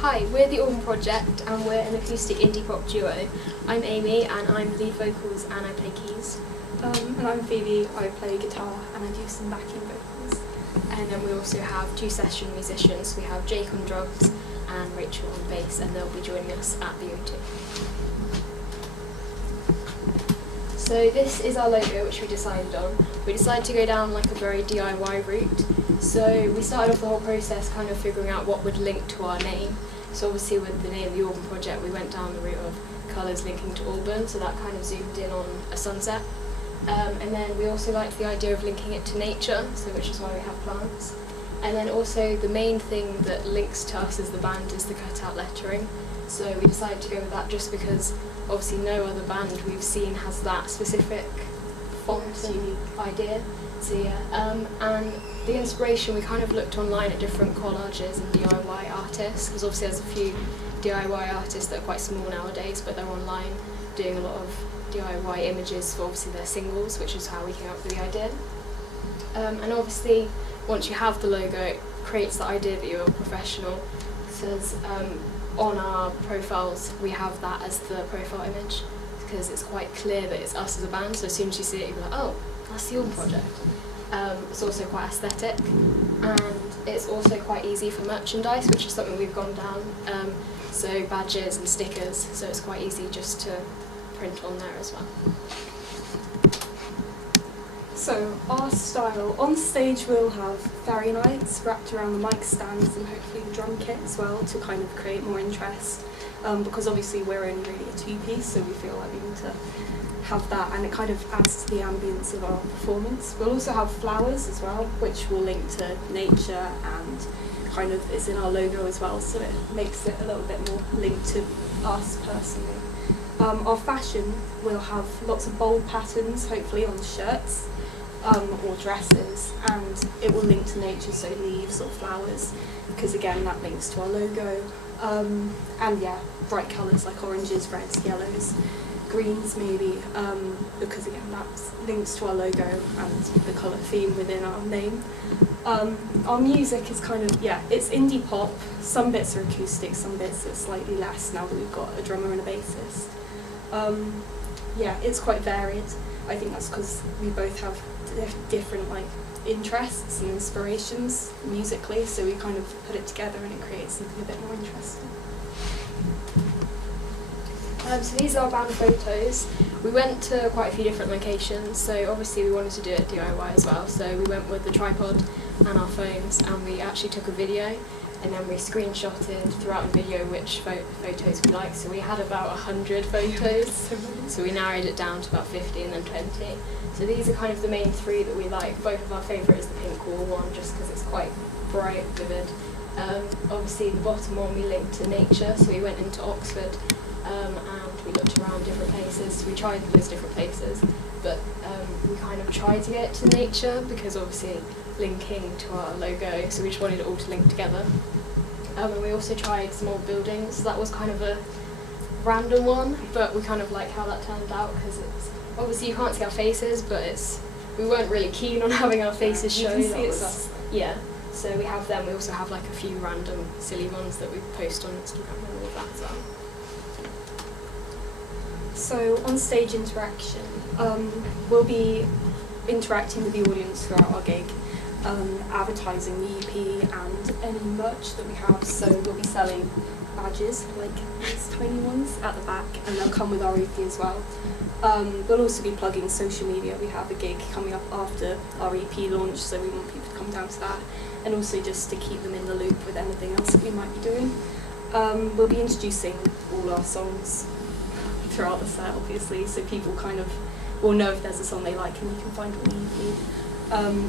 Hi, we're the Auburn Project and we're an acoustic indie pop duo. I'm Amy and I'm lead vocals and I play keys. And I'm Phoebe, I play guitar and I do some backing vocals. And then we also have two session musicians. We have Jake on drums and Rachel on bass, and they'll be joining us at the O2. So this is our logo, which we decided on. We decided to go down like a very DIY route. So we started off the whole process kind of figuring out what would link to our name. So obviously with the name, the Auburn Project, we went down the route of colours linking to Auburn, so that kind of zoomed in on a sunset. And then we also liked the idea of linking it to nature, so which is why we have plants. And then also the main thing that links to us as the band is the cutout lettering. So we decided to go with that just because obviously no other band we've seen has that specific font and idea. So yeah, and the inspiration, we kind of looked online at different collages and DIY artists, because obviously there's a few DIY artists that are quite small nowadays, but they're online doing a lot of DIY images for obviously their singles, which is how we came up with the idea. And obviously once you have the logo, it creates the idea that you're a professional. So on our profiles we have that as the profile image, because it's quite clear that it's us as a band, so as soon as you see it you'll be like, oh, that's the Auburn Project. It's also quite aesthetic, and it's also quite easy for merchandise, which is something we've gone down, so badges and stickers, so it's quite easy just to print on there as well. So our style, on stage we'll have fairy lights wrapped around the mic stands and hopefully the drum kit as well to kind of create more interest, because obviously we're only really a two-piece, so we feel like we need to have that, and it kind of adds to the ambience of our performance. We'll also have flowers as well, which will link to nature and kind of is in our logo as well, so it makes it a little bit more linked to us personally. Our fashion will have lots of bold patterns, hopefully on shirts or dresses, and it will link to nature, so leaves or flowers, because again that links to our logo. And yeah, bright colours like oranges, reds, yellows, greens maybe, because again that links to our logo and the colour theme within our name. Our music is kind of, yeah, it's indie pop. Some bits are acoustic, some bits are slightly less now that we've got a drummer and a bassist. Yeah, it's quite varied. I think that's because we both have different like interests and inspirations musically, so we kind of put it together and it creates something a bit more interesting. So these are our band photos. We went to quite a few different locations, so obviously we wanted to do it DIY as well, so we went with the tripod and our phones, and we actually took a video and then we screenshotted throughout the video which photos we liked. So we had about 100 photos, so we narrowed it down to about 50 and then 20. So these are kind of the main three that we like. Both of our favourite is the pink wall one, just because it's quite bright, vivid. Obviously the bottom one we linked to nature, so we went into Oxford and we looked around different places. We tried those different places, but we kind of tried to get it to nature because obviously linking to our logo, so we just wanted it all to link together. And we also tried some old buildings. So that was kind of a random one, but we kind of like how that turned out, because it's obviously you can't see our faces, but we weren't really keen on having our faces shown. Yeah, so we have them. We also have like a few random silly ones that we post on Instagram and all of that as well. So on stage interaction, we'll be interacting with the audience throughout our gig, advertising the EP and any merch that we have. So we'll be selling badges, like these tiny ones at the back, and they'll come with our EP as well. We'll also be plugging social media. We have a gig coming up after our EP launch, so we want people to come down to that, and also just to keep them in the loop with anything else that we might be doing. We'll be introducing all our songs throughout the set, obviously, so people kind of will know if there's a song they like and you can find what you need.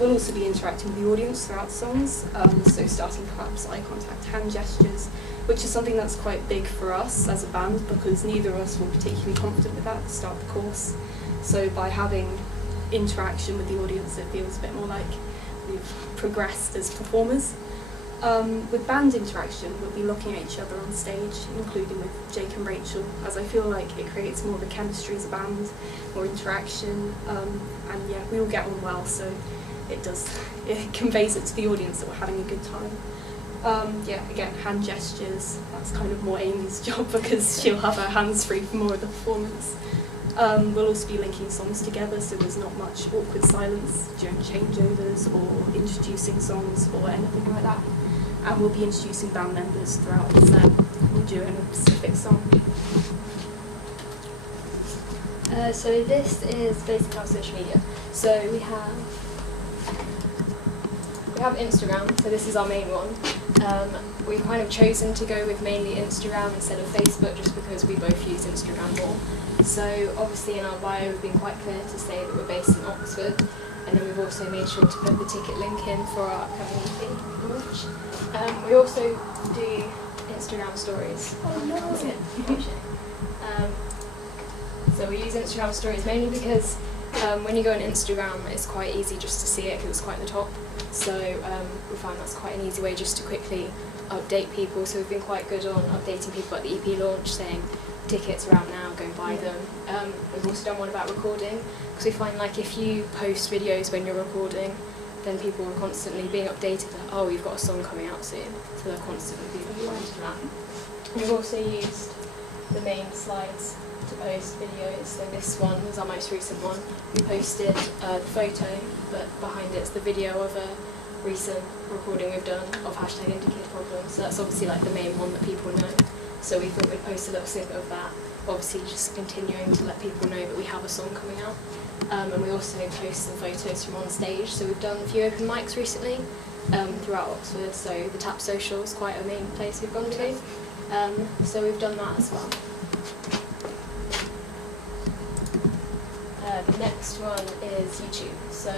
We'll also be interacting with the audience throughout the songs, so starting perhaps eye contact, hand gestures, which is something that's quite big for us as a band, because neither of us were particularly confident with that at the start of the course. So by having interaction with the audience, it feels a bit more like we've progressed as performers. With band interaction, we'll be looking at each other on stage, including with Jake and Rachel, as I feel like it creates more of a chemistry as a band, more interaction, and yeah, we all get on well, so it conveys it to the audience that we're having a good time. Again, hand gestures, that's kind of more Amy's job because she'll have her hands free for more of the performance. We'll also be linking songs together so there's not much awkward silence during changeovers or introducing songs or anything like that. And we'll be introducing band members throughout the set during a specific song. So this is basically our social media. So we have Instagram, so this is our main one. We've kind of chosen to go with mainly Instagram instead of Facebook just because we both use Instagram more. So obviously in our bio we've been quite clear to say that we're based in Oxford, and then we've also made sure to put the ticket link in for our upcoming EP launch. We also do Instagram stories. Oh no! Is it? So we use Instagram stories mainly because when you go on Instagram it's quite easy just to see it because it's quite the top. So we find that's quite an easy way just to quickly update people. So we've been quite good on updating people at the EP launch, saying tickets are out now, go and buy them. We've also done one about recording because we find like if you post videos when you're recording, then people are constantly being updated that, oh, you've got a song coming out soon. So they're constantly being reminded of that. We've also used the main slides to post videos. So this one was our most recent one. We posted the photo, but behind it's the video of a recent recording we've done of #IndieKidProblem. So that's obviously like the main one that people know. So we thought we'd post a little snippet of that. Obviously just continuing to let people know that we have a song coming out. And we also post some photos from on stage. So we've done a few open mics recently throughout Oxford. So the Tap Social is quite a main place we've gone to. So we've done that as well. The next one is YouTube. So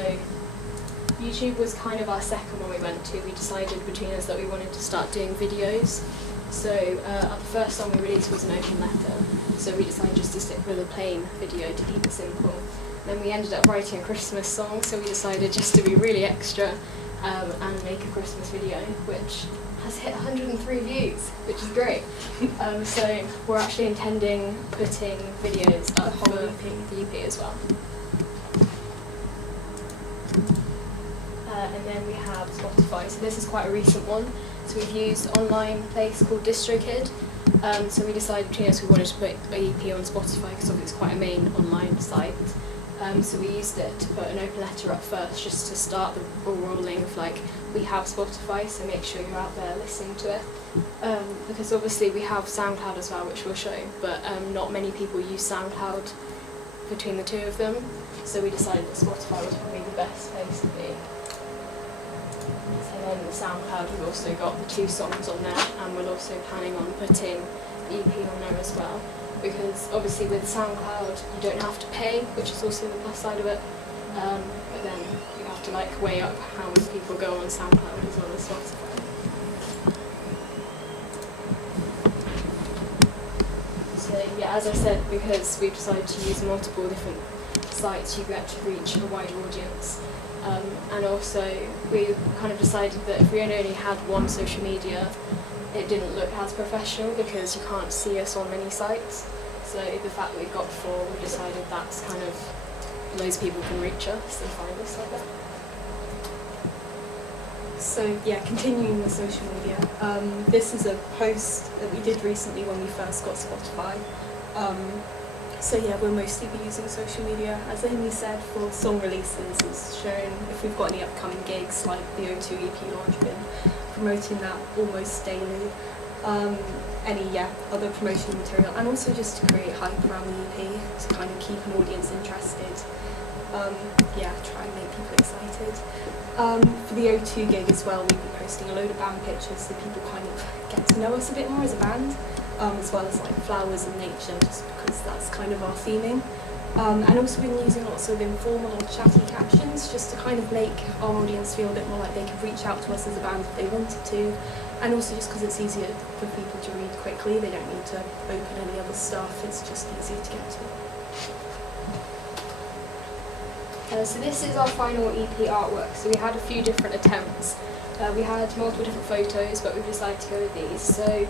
YouTube was kind of our second one we went to. We decided between us that we wanted to start doing videos. So the first song we released was an open letter. So we decided just to stick with a plain video to keep it simple. Then we ended up writing a Christmas song, so we decided just to be really extra and make a Christmas video, which has hit 103 views, which is great. So we're actually intending putting videos up for the EP as well. And then we have Spotify. So this is quite a recent one. So we've used an online place called DistroKid. So we decided between us we wanted to put an EP on Spotify because obviously it's quite a main online site. So we used it to put an open letter up first just to start the ball rolling of like, we have Spotify, so make sure you're out there listening to it. Because obviously we have SoundCloud as well, which we'll show, but not many people use SoundCloud between the two of them. So we decided that Spotify was probably the best place to be. And then the SoundCloud, we've also got the 2 songs on there, and we're also planning on putting the EP on there as well. Because obviously with SoundCloud you don't have to pay, which is also the plus side of it. But then you have to like weigh up how many people go on SoundCloud as well as Spotify. So yeah, as I said, because we've decided to use multiple different sites, you get to reach a wider audience. And also we kind of decided that if we only had one social media, it didn't look as professional because you can't see us on many sites. So the fact that we've got 4, we decided that's kind of, loads of people can reach us and find us like that. So yeah, continuing the social media, this is a post that we did recently when we first got Spotify. So yeah, we'll mostly be using social media, as Amy said, for song releases. It's shown if we've got any upcoming gigs like the O2 EP launch, we've been promoting that almost daily. Any other promotional material, and also just to create hype around the EP to kind of keep an audience interested. Try and make people excited. For the O2 gig as well, we'll be posting a load of band pictures so people kind of get to know us a bit more as a band, as well as like flowers and nature, just because that's kind of our theming. And also been using lots of informal or chatty captions just to kind of make our audience feel a bit more like they could reach out to us as a band if they wanted to, and also just because it's easier for people to read quickly, they don't need to open any other stuff, it's just easier to get to. So this is our final EP artwork. So we had a few different attempts. We had multiple different photos, but we've decided to go with these. So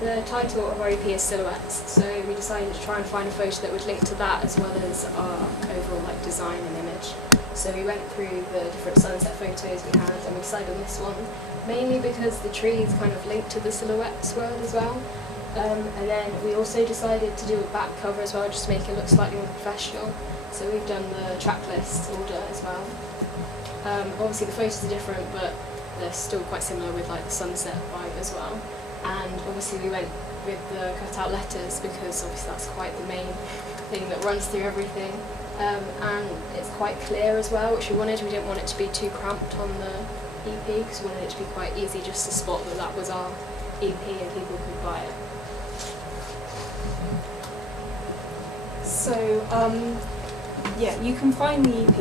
the title of our EP is Silhouettes, so we decided to try and find a photo that would link to that as well as our overall like design and image. So we went through the different sunset photos we had and we decided on this one, mainly because the trees kind of linked to the silhouettes world as well. And then we also decided to do a back cover as well, just to make it look slightly more professional. So we've done the track list order as well. Obviously the photos are different, but they're still quite similar with like the sunset vibe as well. And obviously we went with the cut-out letters because obviously that's quite the main thing that runs through everything. And it's quite clear as well, which we wanted. We didn't want it to be too cramped on the EP because we wanted it to be quite easy just to spot that that was our EP and people could buy it. So, yeah, you can find the EP.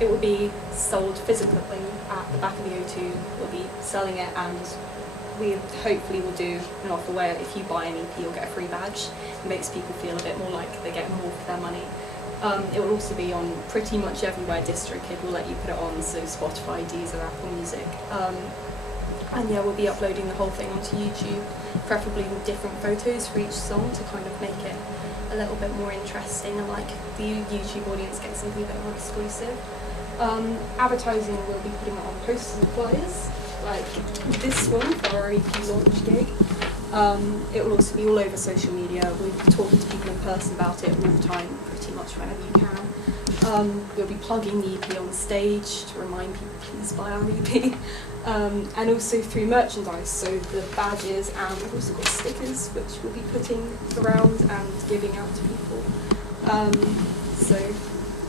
It will be sold physically at the back of the O2. We'll be selling it, and we hopefully will do an offer where if you buy an EP, you'll get a free badge. It makes people feel a bit more like they get more for their money. It will also be on pretty much everywhere DistroKid will let you put it on, so Spotify, Deezer, Apple Music. And yeah, we'll be uploading the whole thing onto YouTube, preferably with different photos for each song to kind of make it a little bit more interesting and like the YouTube audience gets something a bit more exclusive. Advertising, we'll be putting it on posters and flyers, like this one for our EP launch gig. It will also be all over social media. We'll be talking to people in person about it all the time, pretty much whenever you can. We'll be plugging the EP on stage to remind people please buy our EP. And also through merchandise, so the badges, and we've also got stickers which we'll be putting around and giving out to people. So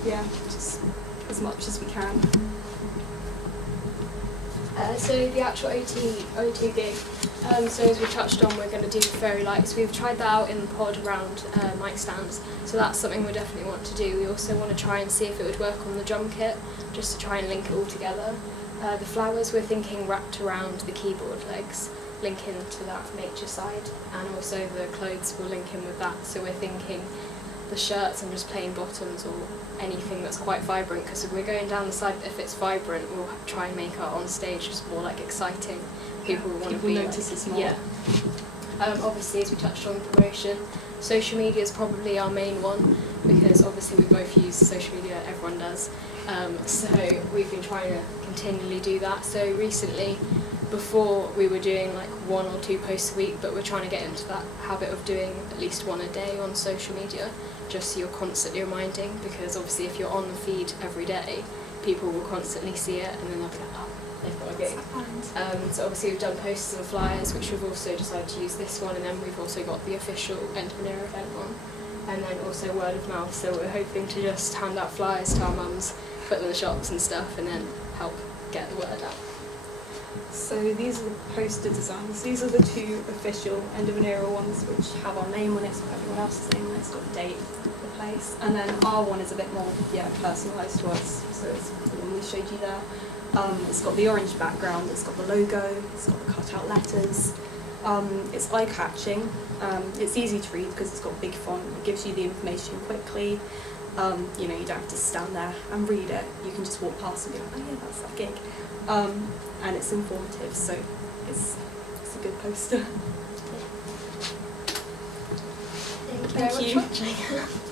yeah, just as much as we can. So the actual O2 gig, so as we touched on, we're going to do fairy lights. We've tried that out in the pod around mic stands, so that's something we definitely want to do. We also want to try and see if it would work on the drum kit, just to try and link it all together. The flowers we're thinking wrapped around the keyboard legs, link into that nature side, and also the clothes will link in with that. So we're thinking the shirts and just plain bottoms or anything that's quite vibrant, because if we're going down the side, if it's vibrant, we'll try and make our on stage just more like exciting. People will want to be notice us more. Yeah. Obviously, as we touched on promotion, social media is probably our main one, because obviously we both use social media, everyone does. So we've been trying to continually do that. So recently, before we were doing like 1 or 2 posts a week, but we're trying to get into that habit of doing at least 1 a day on social media, just so you're constantly reminding, because obviously if you're on the feed every day, people will constantly see it and then they'll be like, oh, they've got a gig. So obviously we've done posters and flyers, which we've also decided to use this one, and then we've also got the official End of an Era event one, and then also word of mouth. So we're hoping to just hand out flyers to our mums, put them in the shops and stuff, and then help get the word out. So these are the poster designs. These are the 2 official End of an Era ones, which have our name on it, it's got everyone else's name on it, it's got the date, the place. And then our one is a bit more, personalised to us, so it's the one we showed you there. It's got the orange background, it's got the logo, it's got the cut-out letters. It's eye-catching, it's easy to read because it's got big font, it gives you the information quickly. You don't have to stand there and read it, you can just walk past and be like, oh yeah, that's that gig. And it's informative, so it's a good poster. Thank you very much for watching.